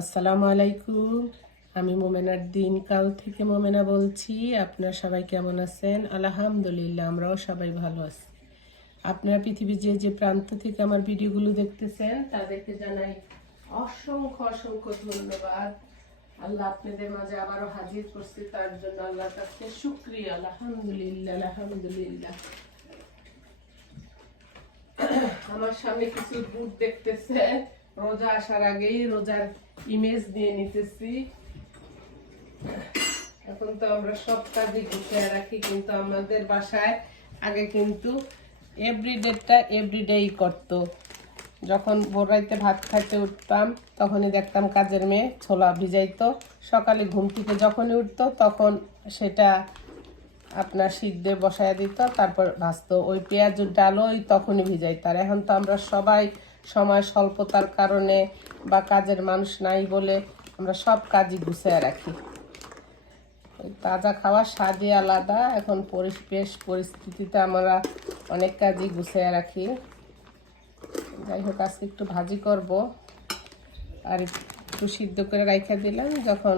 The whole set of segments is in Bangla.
আসসালামু আলাইকুম। আমি মোমেনার দিন কাল থেকে মোমেনা বলছি। আপনারা সবাই কেমন আছেন? আলহামদুলিল্লাহ, আমরাও সবাই ভালো আছি। আপনারা পৃথিবীর যে যে প্রান্ত থেকে আমার ভিডিওগুলো দেখতেছেন, তাদেরকে জানাই অসংখ্য অসংখ্য ধন্যবাদ। আল্লাহ আপনাদের মাঝে আবারও হাজির করছি, তার জন্য আল্লাহ কাছে শুক্রিয়া। আলহামদুলিল্লাহ আলহামদুলিল্লাহ। আমার সামনে কিছু বুট দেখতেছে। রোজা আসার আগেই রোজার ইমেজ দিয়ে নিতেছি। এখন তো আমরা সব কাজই গুছিয়ে রাখি, কিন্তু আমাদের বাসায় আগে কিন্তু এভরিডেটা এভরিডেই করতো। যখন ভোররাইতে ভাত খাইতে উঠতাম, তখনই দেখতাম কাজের মেয়ে ছোলা ভিজাইতো। সকালে ঘুম থেকে যখনই উঠতো, তখন সেটা আপনার সিদ্ধে বসায় দিত, তারপর ভাজতো। ওই পেঁয়াজ ওই তখনই ভিজাইত। আর এখন তো আমরা সবাই সময় স্বল্পতার কারণে বা কাজের মানুষ নাই বলে আমরা সব কাজই গুছিয়ে রাখি। তাজা খাওয়ার স্বাদই আলাদা, এখন পরিবেশ পরিস্থিতিতে আমরা অনেক কাজই গুছিয়ে রাখি। যাই হোক, আজকে একটু ভাজি করব। আর একটু সিদ্ধ করে রাইখা দিলাম, যখন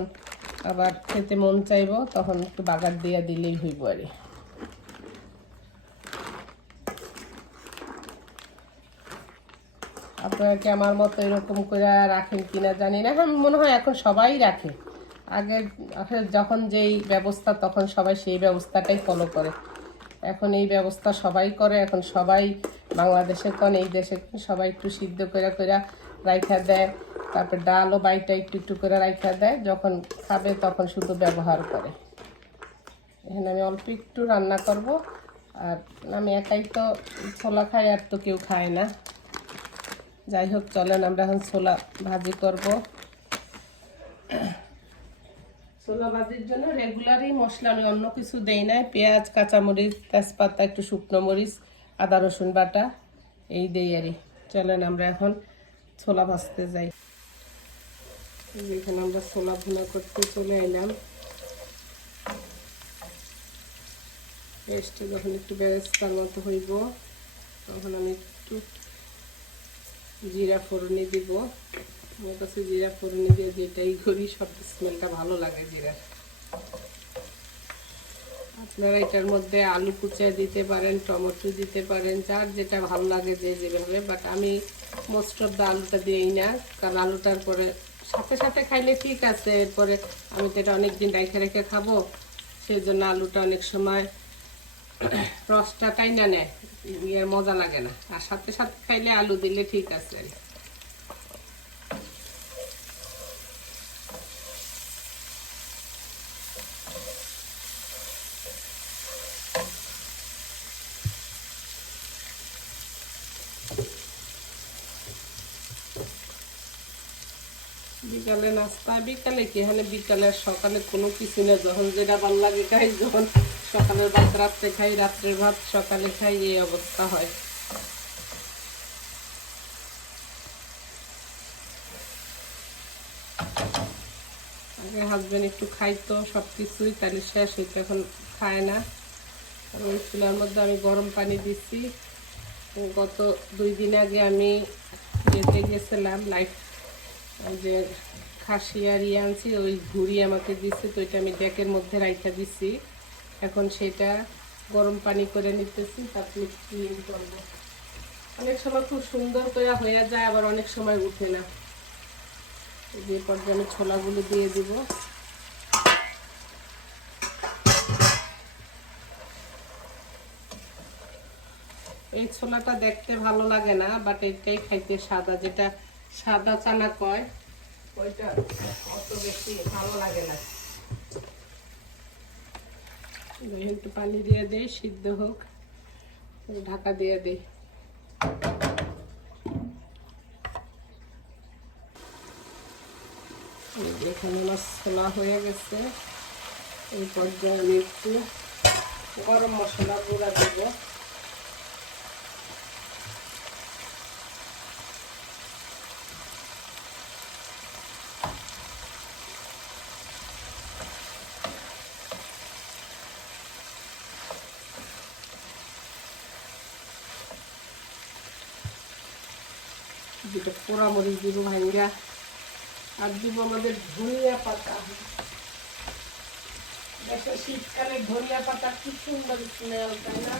আবার খেতে মন চাইব তখন একটু বাগার দিয়ে দিলেই হইব আর আপনারা কি আমার মতো এরকম করে রাখেন কিনা জানি না। হ্যাঁ মনে হয় এখন সবাই রাখে। আগে আসলে যখন যেই ব্যবস্থা, তখন সবাই সেই ব্যবস্থাটাই ফলো করে। এখন এই ব্যবস্থা সবাই করে, এখন সবাই বাংলাদেশে কোন, এই দেশে সবাই একটু সিদ্ধ করে করে রাইখা দেয়। তারপর ডালও বাইটা একটু একটু করে রাইখা দেয়। যখন খাবে, তখন শুধু ব্যবহার করে। এখানে আমি অল্প একটু রান্না করব। আর আমি একাই তো ছোলা খাই, আর তো কেউ খায় না। যাই হোক চলেন আমরা এখন ছোলা ভাজি করব। ছোলা ভাজির জন্য রেগুলারই মশলা আমি অন্য কিছু দেই না পেঁয়াজ, কাঁচামরিচ, তেজপাতা, একটু শুকনো মরিচ, আদা, রসুন বাটা, এই দেই আরই চলেন আমরা এখন ছোলা ভাজতে যাই। এখানে আমরা ছোলা ভুনা করতে চলে এলাম। পেস্টে যখন একটু বেরেস্তার মতো হইব, তখন আমি একটু জিরা ফোড়নি দিব। আমার কাছে জিরা ফোড়নি দিয়ে যেটাই করি, সব স্মেলটা ভালো লাগে জিরার। আপনারা এটার মধ্যে আলু কুচা দিতে পারেন, টমেটো দিতে পারেন, যার যেটা ভালো লাগে যে যেভাবে বাট আমি মোস্ট অফ দ্য আলুটা দিই না, কারণ আলুটার পরে সাথে সাথে খাইলে ঠিক আছে, এরপরে আমি তো এটা অনেকদিন রেখে রেখে খাব। সেই জন্য আলুটা অনেক সময় রসটা তাই না নেয় ইয়ে মজা লাগে না। আর সাথে সাথে খাইলে আলু দিলে ঠিক আছে বিকালে নাস্তা বিকালে কি? হলে বিকালে সকালে কোনো কিছু না। যখন যেটা ভালো লাগে খাই, যখন সকালের ভাত, রাত্রে খাই, রাত্রের ভাত, সকালে খাই, এই অবস্থা হয়। আগে হাজবেন্ড একটু খাইতো সব কিছুই তাহলে শেষ হইতো এখন খায় না। ওই চুলার মধ্যে আমি গরম পানি দিচ্ছি গত দুই দিন আগে আমি যেতে গেছিলাম লাইফ যে খাসি আর ইয়ে আনছি, ওই ঘুড়ি আমাকে দিচ্ছে তো ওইটা আমি ডেকের মধ্যে রাইখা দিচ্ছি এখন সেটা গরম পানি করে নিতেছি, তারপরে ক্লিন করব। অনেক সময় খুব সুন্দর করে হয়ে যায়, আবার অনেক সময় উঠে না। যে পর্যায়ে আমি ছোলাগুলো দিয়ে দিব। এই ছোলাটা দেখতে ভালো লাগে না বাট এটাই খাইতে সাদা, যেটা সাদা চানা কয়, ওইটা অত বেশি ভালো লাগে না। একটু পানি দিয়ে দেই, সিদ্ধ হোক। ঢাকা দিয়ে দেই। এখানে মশলা হয়ে গেছে। এই পর্যায়ে আমি একটু গরম মশলা গুঁড়া দেবো। দুটো পোড়া মরিচ দিব, ভাঙ্গা। আর দিব আমাদের ধনিয়া পাতা। শীতকালে ধনিয়া পাতা খুব সুন্দর স্মেল তাই না?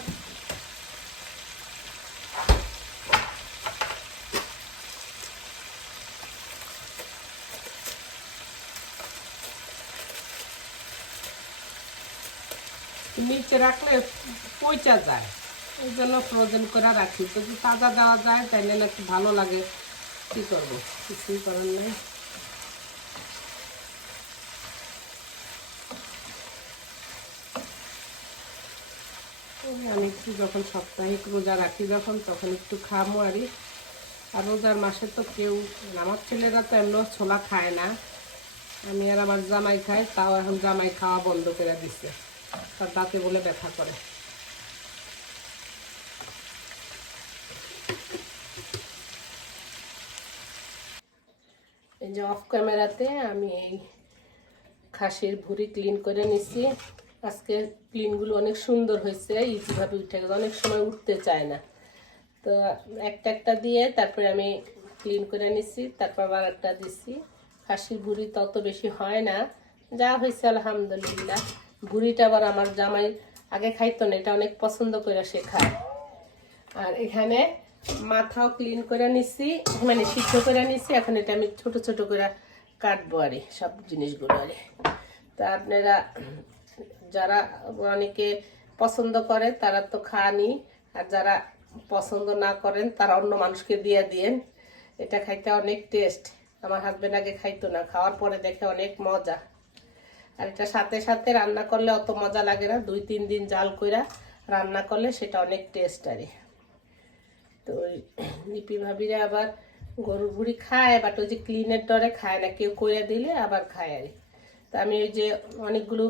রাখলে পচা যায়। এই জন্য ফ্রোজেন করে রাখি। যদি তাজা দেওয়া যায় তাহলে নাকি ভালো লাগে। কী করব? কিছুই করার নেই। আমি একটু যখন সাপ্তাহিক রোজা রাখি যখন, তখন একটু খামো আরই। আর রোজার মাসে তো কেউ, আমার ছেলেরা তো এমন ছোলা খায় না। আমি আর আমার জামাই খাই, তাও এখন জামাই খাওয়া বন্ধ করে দিচ্ছে তার দাঁতে বলে ব্যথা করে। যে অফ ক্যামেরাতে আমি এই খাসির ভুঁড়ি ক্লিন করে নিছি। আজকে ক্লিনগুলো অনেক সুন্দর হয়েছে ইজিভাবে উঠে গেছে, অনেক সময় উঠতে চায় না। তো একটা একটা দিয়ে তারপরে আমি ক্লিন করে নিছি, তারপর আবার একটা দিছি। খাসির ভুঁড়ি তত বেশি হয় না, যা হয়েছে আলহামদুলিল্লাহ। ভুঁড়িটা আবার আমার জামাই আগে খাইতো না, এটা অনেক পছন্দ করে সে খায়। আর এখানে মাথাও ক্লিন করে নিছি মানে সিদ্ধ করে নিছি। এখন এটা আমি ছোট ছোট করে কাটবো আরে সব জিনিসগুলো আরে তা আপনারা, যারা অনেকে পছন্দ করে, তারা তো খানি আর যারা পছন্দ না করেন, তারা অন্য মানুষকে দিয়ে দিয়েন। এটা খাইতে অনেক টেস্ট আমার হাজবেন্ড আগে খাইতো না, খাওয়ার পরে দেখে অনেক মজা। আর এটা সাথে সাথে রান্না করলে অত মজা লাগে না। দুই তিন দিন জাল কইরা রান্না করলে সেটা অনেক টেস্ট আরে তো ওই লিপি ভাবিরা আবার গরুর ভুড়ি খায় বাট ওই যে ক্লিনের ডরে খায় না, কেউ কইরা দিলে আবার খায় আর তা আমি ওই যে অনেকগুলো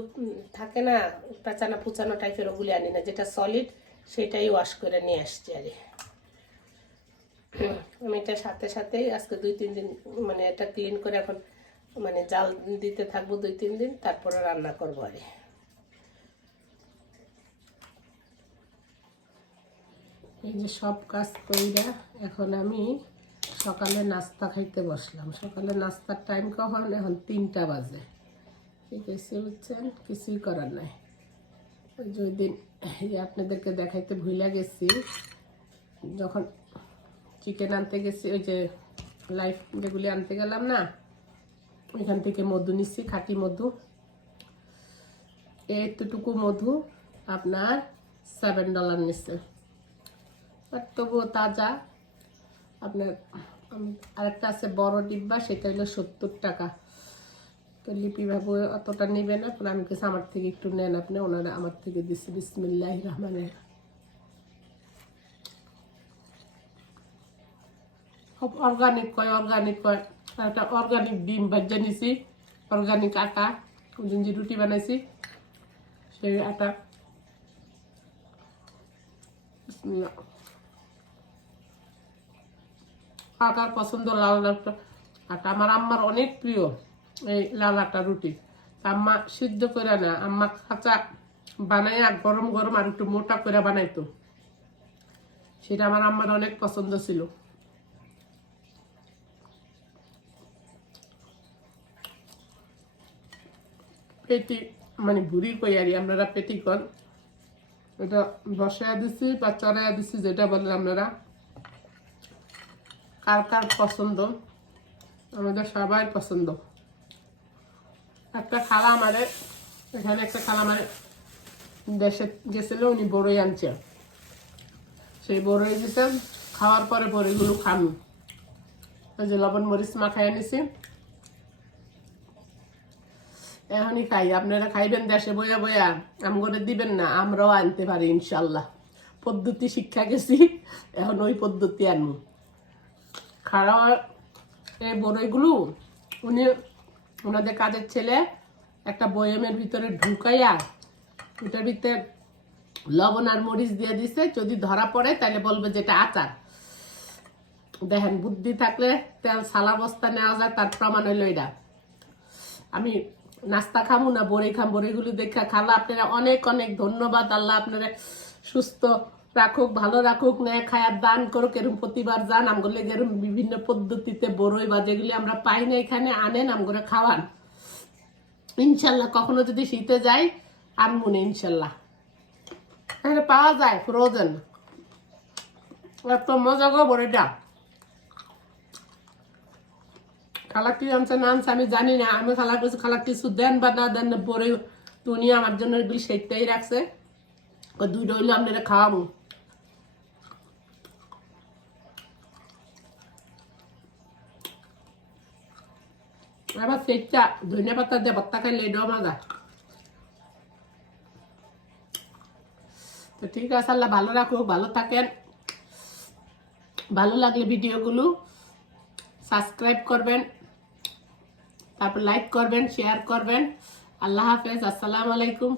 থাকে না, পেঁচানো পুচানো টাইপের ওগুলি আনি না, যেটা সলিড সেটাই ওয়াশ করে নিয়ে আসছি আর আমি এটা সাথে সাথেই আজকে দুই, তিন দিন মানে এটা ক্লিন করে এখন মানে জাল দিতে থাকব দুই, তিন দিন, তারপরে রান্না করব আরে এই যে সব কাজ কইরা এখন আমি সকালে নাস্তা খাইতে বসলাম। সকালে নাস্তার টাইম কখন? এখন তিনটা বাজে। ঠিক আছে, বুঝছেন? কিছুই করার নাই। ওই যে আপনাদেরকে দেখাইতে ভুলে গেছি, যখন চিকেন আনতে গেছি, ওই যে লাইফ যেগুলি আনতে গেলাম না, ওইখান থেকে মধু নিচ্ছি খাঁটি মধু। এতটুকু মধু আপনার সেভেন ডলার নিচ্ছে তবুও তাজা। আপনার আরেকটা আছে বড় ডিব্বা, সেটা হলো সত্তর টাকা। তো লিপি বাবু অতটা নেবে না আমি কাছে আমার থেকে একটু নেন আপনি, ওনারা আমার থেকে দিচ্ছে বিসমিল্লাহ রহমানের খুব অর্গানিক কয় অর্গানিক কয়। একটা অর্গানিক ডিম ভাজা নিছি অর্গানিক আটা, ওই দিন যে রুটি বানাইছি, সেই আটা বিসমিল্লাহ কাকার পছন্দ লাল লালটা। আটা আমার আম্মার অনেক প্রিয় এই লাল আটা রুটি। আম্মা সিদ্ধ করে না আম্মা কাঁচা বানাইয়া গরম গরম আর একটু মোটা করে বানাইতো। সেটা আমার আম্মার অনেক পছন্দ ছিল। পেটি মানে বুড়ি কই আরি আপনারা পেটি কন এটা বসায়া দিছি বা চড়াইয়া দিছি, যেটা বলেন আপনারা। কার কার পছন্দ? আমাদের সবাই পছন্দ। একটা খালা আমারে এখানে একটা খালা আমারে দেশে গেছিল, উনি বড়ই আনছে। সেই বড়ই দিতে খাওয়ার পরে বড়িগুলো খান। ওই যে লবণ মরিচ মাখাই আনিছি। এখনই খাই, আপনারা খাইবেন দেশে বইয়া বইয়া আমগরে দিবেন না, আমরাও আনতে পারি, ইনশাল্লাহ। পদ্ধতি শিক্ষা গেছি, এখন ওই পদ্ধতি আনব। খাওয়া এই বড়ইগুলো উনি ওনাদের কাজের ছেলে একটা বয়ামের ভিতরে ঢুকাইয়া ওটার ভিতরে লবণ আর মরিচ দিয়ে দিছে, যদি ধরা পড়ে তাহলে বলবে যেটা আচার। দেখেন, বুদ্ধি থাকলে তেল সালা বস্তা নেওয়া যায়, তার প্রমাণ হইল এটা। আমি নাস্তা খামু না, বড়ি খাম, বড়িগুলো দেখা খালা, আপনারা অনেক অনেক ধন্যবাদ, আল্লাহ আপনারা সুস্থ রাখুক, ভালো রাখুক নেয় খায়ার দান করুক এরকম প্রতিবার যান। আমগুলো এরকম বিভিন্ন পদ্ধতিতে বড়ই বা যেগুলি আমরা পাই না এখানে, আনেন, আমগুলো খাওয়ান। ইনশাল্লাহ, কখনো যদি শীতে যাই, আনব না, ইনশাল্লাহ। এখানে পাওয়া যায় ফ্রোজেন এত মজা গো, বড়িটা। খালা কি আনছে না আনছে, আমি জানি না। আমি খালা কিছু খালা কিছু দেন বা না দেন, পরে তুমি আমার জন্য এগুলি সেটাই রাখছে। দুইটা হইলে আপনারা খাওয়াবো। আবার সেটা ধনিয়া পাতা দিয়ে ভর্তা খাইলে এটাও মজা তো ঠিক আছে, আল্লাহ ভালো রাখুক, ভালো থাকেন। ভালো লাগলে ভিডিওগুলো সাবস্ক্রাইব করবেন, তারপর লাইক করবেন শেয়ার করবেন। আল্লাহ হাফেজ, আসসালামু আলাইকুম।